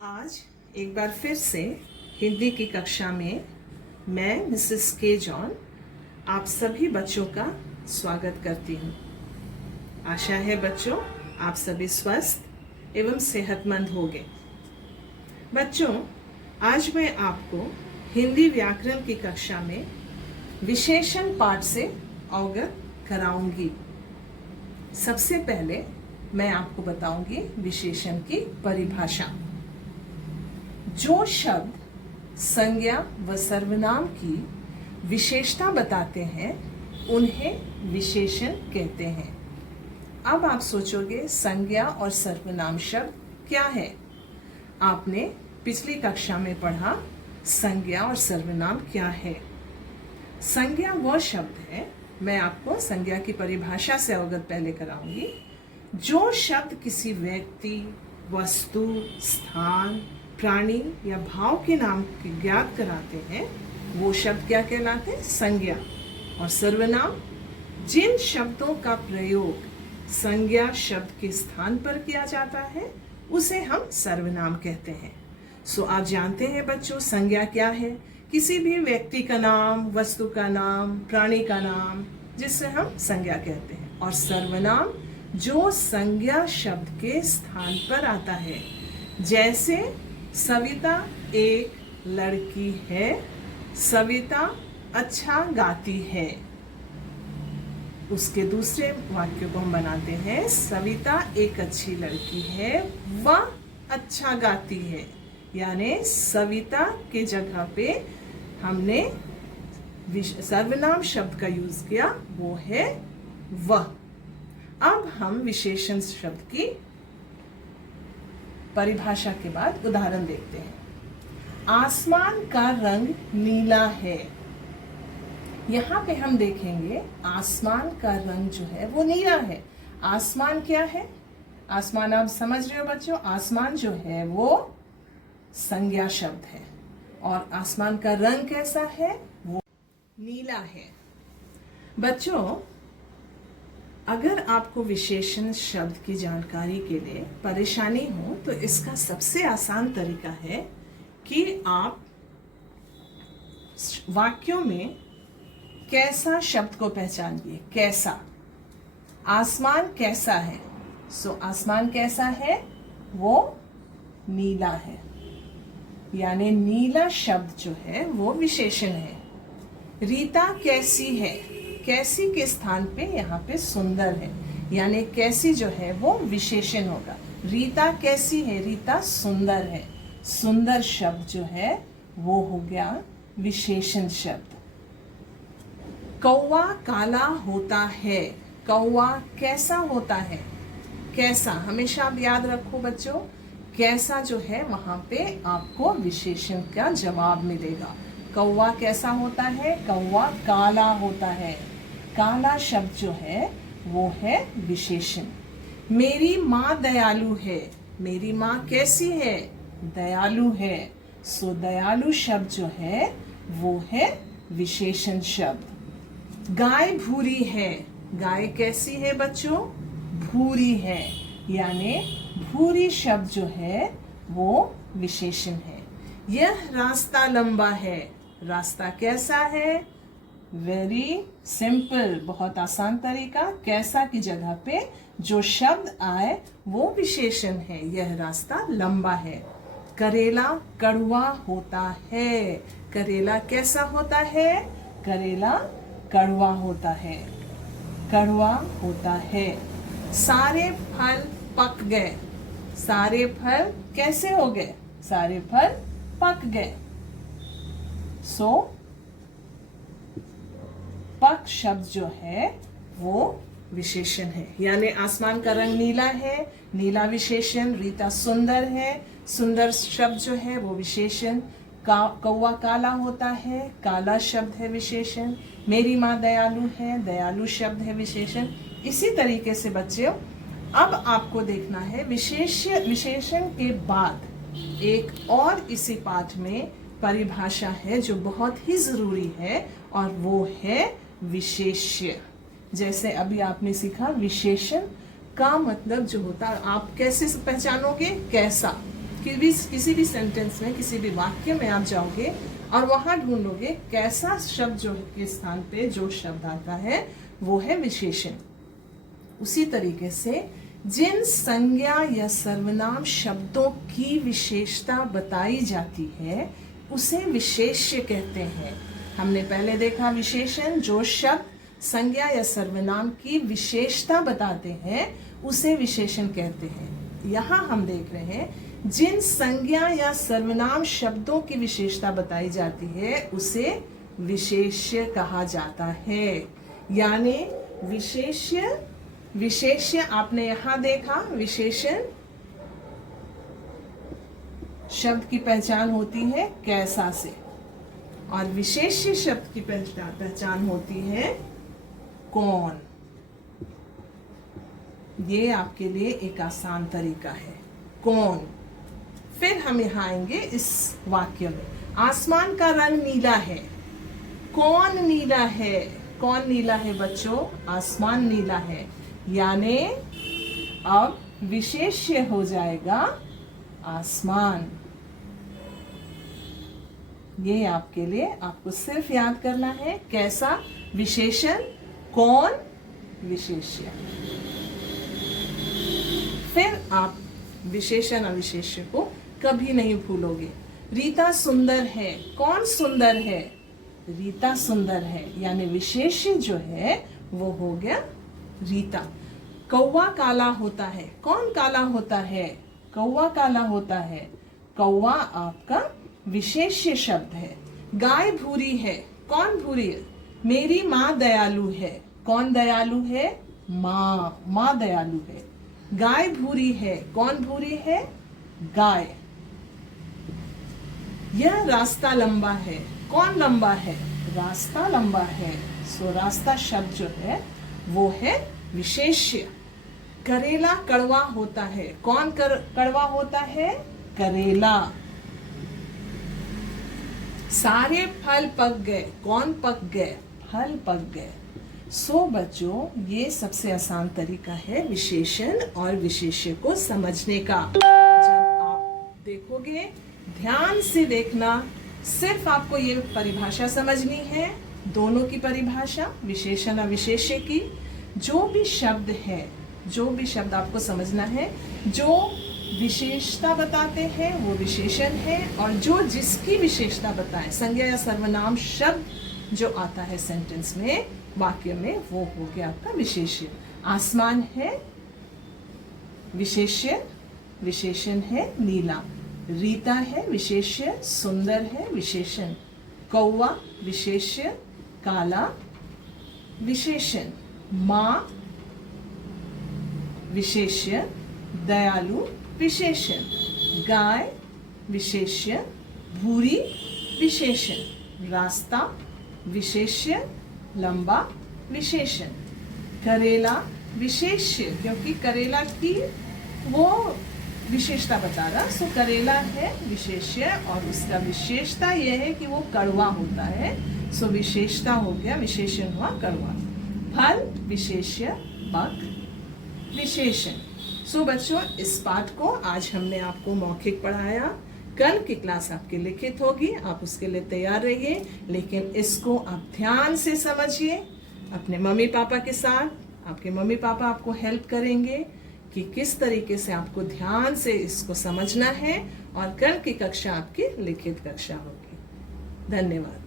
आज एक बार फिर से हिंदी की कक्षा में मैं मिसेस के जॉन आप सभी बच्चों का स्वागत करती हूँ। आशा है बच्चों आप सभी स्वस्थ एवं सेहतमंद होंगे। बच्चों, आज मैं आपको हिंदी व्याकरण की कक्षा में विशेषण पाठ से अवगत कराऊंगी। सबसे पहले मैं आपको बताऊंगी विशेषण की परिभाषा। जो शब्द संज्ञा व सर्वनाम की विशेषता बताते हैं उन्हें विशेषण कहते हैं। अब आप सोचोगे संज्ञा और सर्वनाम शब्द क्या है? आपने पिछली कक्षा में पढ़ा संज्ञा और सर्वनाम क्या है। संज्ञा वह शब्द है, मैं आपको संज्ञा की परिभाषा से अवगत पहले कराऊंगी। जो शब्द किसी व्यक्ति, वस्तु, स्थान, प्राणी या भाव के नाम की ज्ञात कराते हैं वो शब्द क्या कहलाते हैं? संज्ञा। और सर्वनाम जिन शब्दों का प्रयोग संज्ञा शब्द के स्थान पर किया जाता है उसे हम सर्वनाम कहते हैं। सो आप जानते हैं बच्चों संज्ञा क्या है? किसी भी व्यक्ति का नाम, वस्तु का नाम, प्राणी का नाम जिससे हम संज्ञा कहते हैं। और सर्वनाम जो संज्ञा शब्द के स्थान पर आता है। जैसे सविता एक लड़की है, सविता अच्छा गाती है। उसके दूसरे वाक्य को हम बनाते हैं सविता एक अच्छी लड़की है, वह अच्छा गाती है। यानी सविता के जगह पे हमने सर्वनाम शब्द का यूज किया, वो है वह। अब हम विशेषण शब्द की परिभाषा के बाद उदाहरण देखते हैं। आसमान का रंग नीला है। यहाँ पे हम देखेंगे आसमान का रंग जो है वो नीला है। आसमान क्या है? आसमान आप समझ रहे हो बच्चों, आसमान जो है वो संज्ञा शब्द है और आसमान का रंग कैसा है? वो नीला है। बच्चों, अगर आपको विशेषण शब्द की जानकारी के लिए परेशानी हो तो इसका सबसे आसान तरीका है कि आप वाक्यों में कैसा शब्द को पहचानिए। कैसा, आसमान कैसा है? सो आसमान कैसा है? वो नीला है। यानी नीला शब्द जो है वो विशेषण है। रीता कैसी है? कैसी के स्थान पे यहाँ पे सुंदर है, यानी कैसी जो है वो विशेषण होगा। रीता कैसी है? रीता सुंदर है। सुंदर शब्द जो है वो हो गया विशेषण शब्द। कौवा काला होता है। कौवा कैसा होता है? कैसा हमेशा आप याद रखो बच्चों, कैसा जो है वहां पे आपको विशेषण का जवाब मिलेगा। कौवा कैसा होता है? कौवा काला होता है। काला शब्द जो है वो है विशेषण। मेरी माँ दयालु है। मेरी माँ कैसी है? दयालु है। सो दयालु शब्द जो है वो है विशेषण शब्द। गाय भूरी है। गाय कैसी है बच्चों? भूरी है। यानी भूरी शब्द जो है वो विशेषण है। यह रास्ता लंबा है। रास्ता कैसा है? वेरी सिंपल, बहुत आसान तरीका। कैसा की जगह पे जो शब्द आए वो विशेषण है। यह रास्ता लंबा है। करेला कड़वा होता है। करेला कैसा होता है? करेला कड़वा होता है। कड़वा होता है। सारे फल पक गए। सारे फल कैसे हो गए? सारे फल पक गए। सो पक शब्द जो है वो विशेषण है। यानी आसमान का रंग नीला है, नीला विशेषण। रीता सुंदर है, सुंदर शब्द जो है वो विशेषण। कौवा काला होता है, काला शब्द है विशेषण। मेरी माँ दयालु है, दयालु शब्द है विशेषण। इसी तरीके से बच्चों अब आपको देखना है विशेषण के बाद एक और इसी पाठ में परिभाषा है जो बहुत ही जरूरी है और वो है विशेष्य। जैसे अभी आपने सीखा विशेषण का मतलब जो होता है, आप कैसे पहचानोगे? कैसा किसी भी सेंटेंस में, किसी भी वाक्य में आप जाओगे और वहां ढूंढोगे कैसा शब्द जो के स्थान पे जो शब्द आता है वो है विशेषण। उसी तरीके से जिन संज्ञा या सर्वनाम शब्दों की विशेषता बताई जाती है उसे विशेष्य कहते हैं। हमने पहले देखा विशेषण, जो शब्द संज्ञा या सर्वनाम की विशेषता बताते हैं उसे विशेषण कहते हैं। यहाँ हम देख रहे हैं जिन संज्ञा या सर्वनाम शब्दों की विशेषता बताई जाती है उसे विशेष्य कहा जाता है। यानी विशेष्य आपने यहां देखा, विशेषण शब्द की पहचान होती है कैसा से, और विशेष्य शब्द की पहचान होती है कौन। ये आपके लिए एक आसान तरीका है, कौन। फिर हम यहां आएंगे इस वाक्य में, आसमान का रंग नीला है। कौन नीला है? कौन नीला है बच्चों? आसमान नीला है। यानी अब विशेष्य हो जाएगा आसमान। ये आपके लिए, आपको सिर्फ याद करना है कैसा विशेषण, कौन, विशेष्य। फिर आप विशेषण और विशेष्य को कभी नहीं भूलोगे। रीता सुंदर है। कौन सुंदर है? रीता सुंदर है। यानी विशेष्य जो है वो हो गया रीता। कौवा काला होता है। कौन काला होता है? कौवा काला होता है। कौवा आपका विशेष्य शब्द है। गाय भूरी है। कौन भूरी है? मेरी माँ दयालु है। कौन दयालु है? माँ। माँ दयालु है। गाय भूरी है। कौन भूरी है? गाय। यह रास्ता लंबा है। कौन लंबा है? रास्ता लंबा है। सो रास्ता शब्द जो है वो है विशेष्य। करेला कड़वा होता है। कौन कड़वा होता है? करेला। सारे फल पक गए। कौन पक गए? फल पक गए। सो बच्चों, ये सबसे आसान तरीका है विशेषण और विशेष्य को समझने का। जब आप देखोगे, ध्यान से देखना, सिर्फ आपको ये परिभाषा समझनी है, दोनों की परिभाषा, विशेषण और विशेष्य की। जो भी शब्द है, जो भी शब्द आपको समझना है, जो विशेषता बताते हैं वो विशेषण है, और जो जिसकी विशेषता बताए, संज्ञा या सर्वनाम शब्द जो आता है सेंटेंस में, वाक्य में, वो हो गया आपका विशेष्य। आसमान है विशेष्य, विशेषण है नीला। रीता है विशेष्य, सुंदर है विशेषण। कौवा विशेष्य, काला विशेषण। माँ विशेष्य, दयालु विशेषण। गाय विशेष्य, भूरी विशेषण। रास्ता विशेष्य, लंबा विशेषण। करेला विशेष्य, क्योंकि करेला की वो विशेषता बता रहा, सो करेला है विशेष्य, और उसका विशेषता यह है कि वो कड़वा होता है, सो विशेषता हो गया, विशेषण हुआ कड़वा। फल विशेष्य, पक विशेषण। सो बच्चों, इस पाठ को आज हमने आपको मौखिक पढ़ाया। कल की क्लास आपकी लिखित होगी, आप उसके लिए तैयार रहिए, लेकिन इसको आप ध्यान से समझिए अपने मम्मी पापा के साथ। आपके मम्मी पापा आपको हेल्प करेंगे कि किस तरीके से आपको ध्यान से इसको समझना है, और कल की कक्षा आपकी लिखित कक्षा होगी। धन्यवाद।